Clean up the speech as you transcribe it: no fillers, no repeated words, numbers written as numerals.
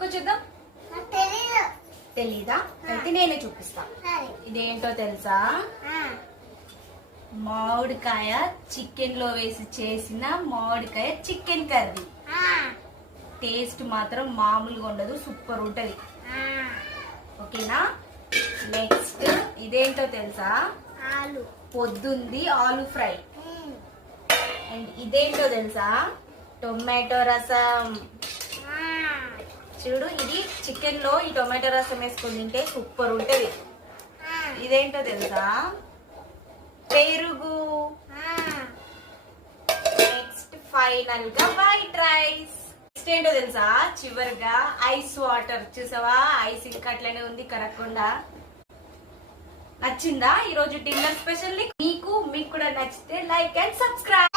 పట్టుకో చూద్దాం. తెలీదా? అయితే నేనే చూపిస్తా. ఇదేంటో తెలుసా? మామిడికాయ చికెన్ లో వేసి చేసిన మామిడికాయ చికెన్ కర్రీ. టేస్ట్ మాత్రం మామూలుగా ఉండదు, సూపర్ ఉంటది. ఓకేనా? నెక్స్ట్ ఇదేంటో తెలుసా? పొద్దుంది ఆలు ఫ్రై. అండ్ ఇదేంటో తెలుసా? టొమాటో రసం. చూడు, ఇది చికెన్ లో ఈ టొమాటో రసం వేసుకొని తింటే సూపర్ ఉంటది. ఇదేంటో తెలుసా? పెరుగు. నెక్స్ట్ ఫైనల్ గా వైట్ రైస్. నెక్స్ట్ ఏంటో తెలుసా? చివరిగా ఐస్ వాటర్. చూసావా, ఐస్ ఇంకా అట్లనే ఉంది కరగకుండా. నచ్చిందా ఈరోజు డిన్నర్ స్పెషల్? మీకు కూడా నచ్చితే లైక్ అండ్ సబ్స్క్రైబ్.